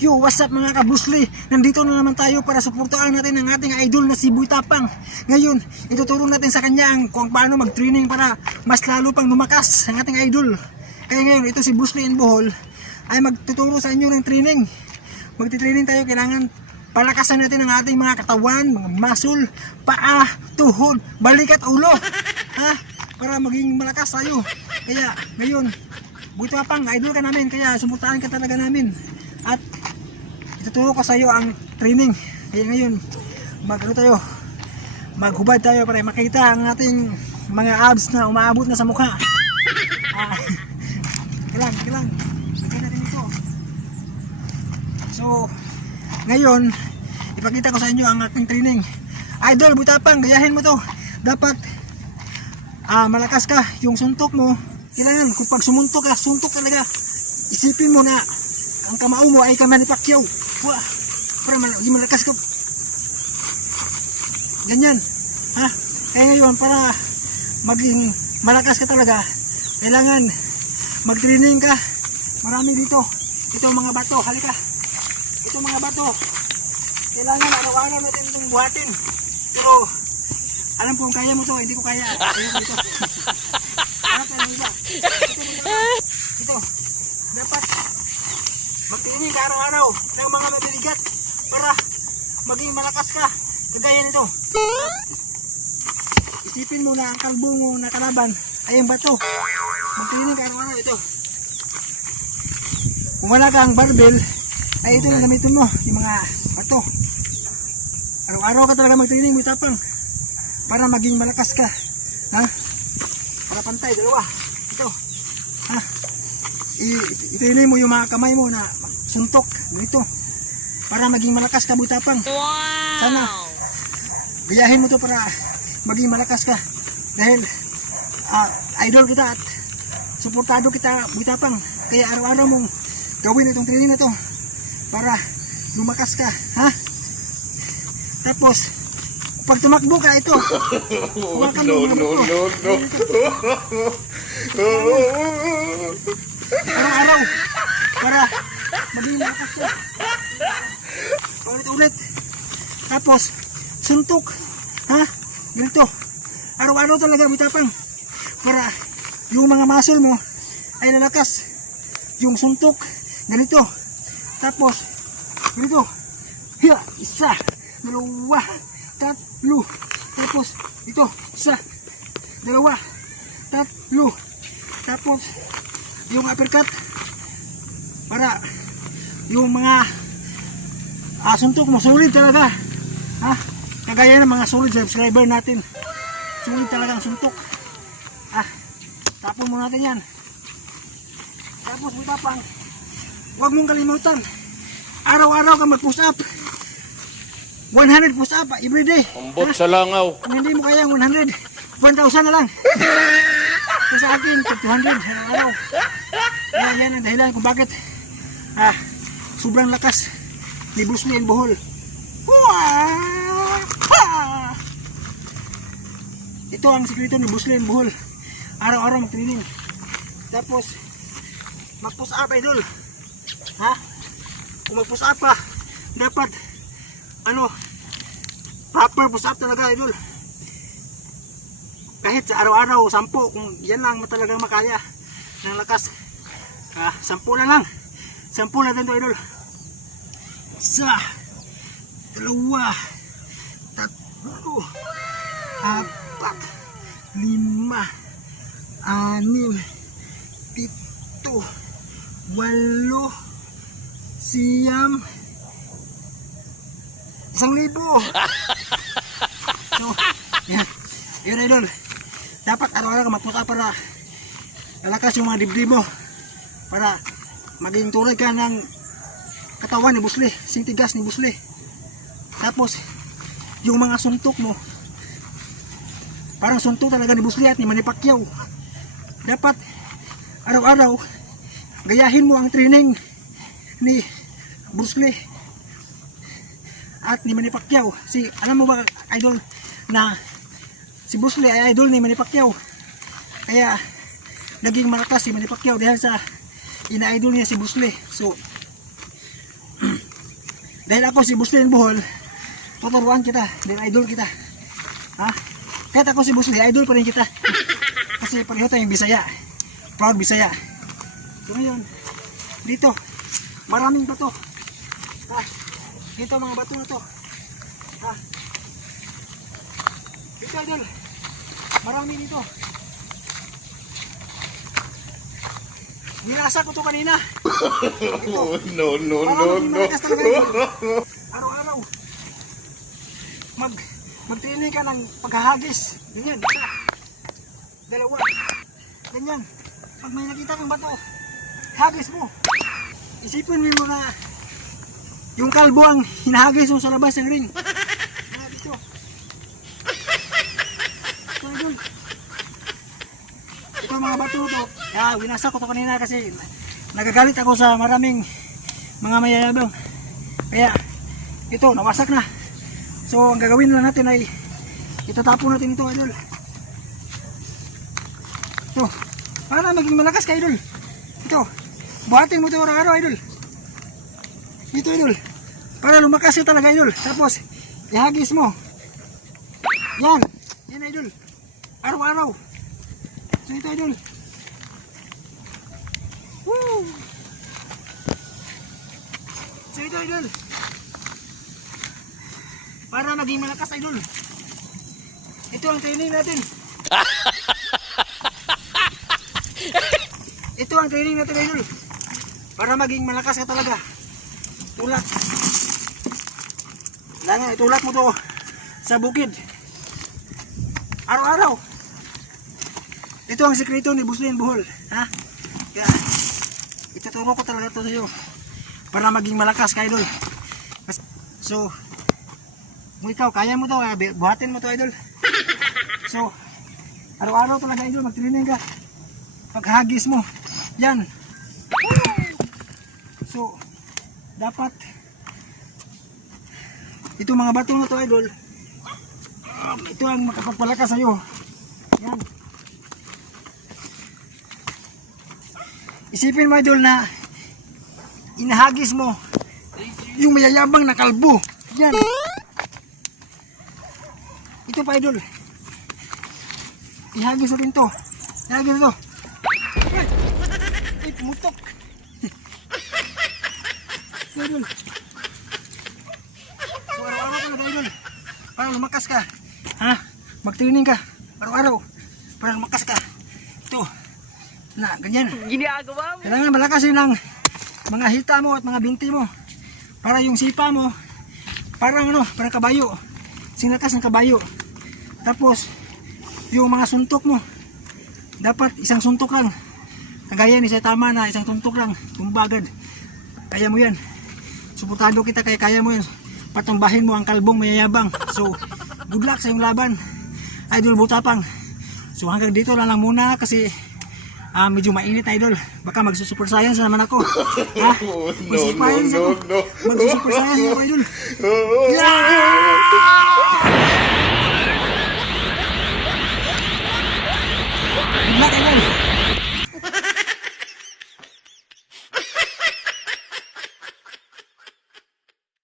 Yo, what's up mga kabusli? Nandito na naman tayo para suportahan natin ang ating idol na si Boy Tapang. Ngayon, ituturo natin sa kanya kung paano mag-training para mas lalo pang lumakas ang ating idol. Kaya ngayon, ito si Busli in Bohol ay magtuturo sa inyo ng training. Magti-training tayo, kailangan palakasan natin ang ating mga katawan, mga muscle, paa, tuhod, balik at ulo. Ha? Para maging malakas tayo. Kaya ngayon, Boy Tapang, idol ka namin, kaya suportahan ka talaga namin. At ituturo ko sa iyo ang training. Kaya ngayon, maghubad tayo para makita ang ating mga abs na umaabot na sa mukha. Kailang. Lagyan natin ito. So, ngayon, ipakita ko sa inyo ang ating training. Idol, Boy Tapang, gayahin mo to. Dapat malakas ka. Yung suntok mo, kailangan kung pag sumuntok ka, suntok talaga. Isipin mo na ang kamao mo ay kamay ni Pacquiao. Wah, para maging malakas ka. Ganyan. Ha? Kaya ngayon, para maging malakas ka talaga, kailangan mag-training ka. Marami dito. Ito mga bato. Halika. Ito mga bato. Kailangan araw-araw natin itong buhatin. Pero, alam kong kaya mo to. Hindi ko kaya. Ayun dito. Harap na lang iba. Ito. Dapat magtraining ka araw-araw ng mga mabibigat para maging malakas ka. Kagaya nito. Isipin mo na ang kalbo mo na kalaban ay ang bato. Magtraining ka araw-araw ito. Kung wala kang barbell, ay ito yung gamitin mo, yung mga bato. Araw-araw ka talaga magtraining, Boy Tapang, para maging malakas ka. Ha? Para pantay, dalawa. Ito. Ha? I-training mo yung mga kamay mo na suntok dito para maging malakas ka, Boy Tapang. Sana gayahin mo to para maging malakas ka dahil idol kita at suportado kita, Boy Tapang. Kaya araw-araw mong gawin itong training na to para lumakas ka, ha? Tapos pag tumakbo ka, ito huwakan mo mga buto. Araw-araw para maging malakas ka. Ulit-ulit. Tapos suntok, ha? Ganito. Araw-araw talaga, Boy Tapang, para yung mga muscle mo ay lalakas. Yung suntok ganito. Tapos ganito. Hiya, isa, dalawa, tatlo. Tapos ito, isa, dalawa, tatlo. Tapos yung uppercut para yung mga suntok mo solid talaga, ha? Kagaya ng mga solid subscriber natin, solid talaga ang suntok. Tapon mo natin yan. Tapos Boy Tapang, huwag mong kalimutan, araw-araw ka mag push up 100 push up everyday. Ambot sa langaw. Kung hindi mo kaya 100, 1,000 na lang. Sa akin, 200 araw-araw. Kaya yan ang dahilan kung bakit sobrang lakas ni Busli in Bohol. Ito ang sikreto ni Busli in Bohol. Araw-araw mag-training. Tapos mag-push up, idol. Ha? Kung mag-push up ka, dapat proper push up talaga, idol. Kahit sa araw-araw 10, kung yan lang talagang makaya ng lakas, 10 na lang. 10 natin to, idol. Isa, dalawa, tatlo, apat, lima, anim, pito, walo, siyam, 1,000. So, yan. Yun, idol. Dapat araw-araw ka magputa para lalakas yung mga dibdib mo, para maging tulad ka ng katawan ni Busli, singtigas ni Busli. Tapos yung mga suntok mo parang suntok talaga ni Busli at ni Manny Pacquiao. Dapat araw-araw gayahin mo ang training ni Busli at ni Manny Pacquiao. Alam mo ba, idol, na si Busli ay idol ni Manny Pacquiao. Kaya naging malakas si Manny Pacquiao dahil sa ina-idol niya si Busli. So Dahil ako si Busli Bohol, tuturuan kita, dahil idol kita. Ha? Kahit ako si Busli, idol pa rin kita. Kasi pareho tayong Bisaya. Proud Bisaya. So ngayon, dito, maraming bato. Ha? Dito mga bato na to. Ha? Dito idol, marami dito. Nilasa ko to kanina. Ito. No. Malakas talaga ito. Araw-araw. Mag-training ka ng paghahagis. Ganyan. Isa. Dalawa. Ganyan. Pag may nakita kang bato, hagis mo. Isipin mo na yung kalbo ang hinahagis mo sa labas ng ring. Dito. Ito, idol. Ito mga bato to. Winasa ko to kanina kasi nagagalit ako sa maraming mga mayayabang. Kaya ito, nawasak na. So ang gagawin lang natin ay itatapon natin ito, idol. Ito, para maging malakas ka, idol. Ito, buhatin mo ito araw-araw, idol. Ito, idol. Para lumakas ka talaga, idol. Tapos, ihagis mo. Yan. Yan, idol. Araw-araw. So ito, idol. Woo! So ito, idol. Para maging malakas, idol. Ito ang training natin. Ito ang training natin, idol. Para maging malakas ka talaga. Tulak. Kailangan itulak mo to sa bukid. Araw-araw. Ito ang sekreto ni Busli Bohol. Ha? Kaya, ituturo ko talaga ito sa iyo. Para maging malakas ka, idol. So, kung ikaw, kaya mo to, buhatin mo to, idol. So, araw-araw talaga, idol, mag-training ka. Paghagis mo. Yan. So, dapat, ito mga bato na to, idol. Ito ang makapagpalakas sa iyo. Yan. Isipin mo, idol, na inahagis mo yung mayayabang na kalbo. Yan. Ito pa, idol. Ihagis natin to. Ihagis ito. Ay, pumutok. Idol. So, araw-araw talaga, idol. Para lumakas ka. Ha? Mag-training ka. Araw-araw. Para lumakas ka. Ito. Na, ganyan. Ginagawa mo. Kailangan malakas yun ang mga hita mo at mga binti mo. Para yung sipa mo, parang ano, parang kabayo. Sinakas ng kabayo. Tapos, yung mga suntok mo, dapat isang suntok lang. Kagaya ni Saitama na isang suntok lang, tumbagad. Kaya mo yan. Suportado kita, kaya mo yan. Patumbahin mo ang kalbong mayayabang. So, good luck sa iyong laban, Idol Butapang. So, hanggang dito lang muna kasi medyo mainit, idol. Baka magsusuper science naman ako. Ha? Magsusuper science ako. Magsusuper science ako, idol. Yeah!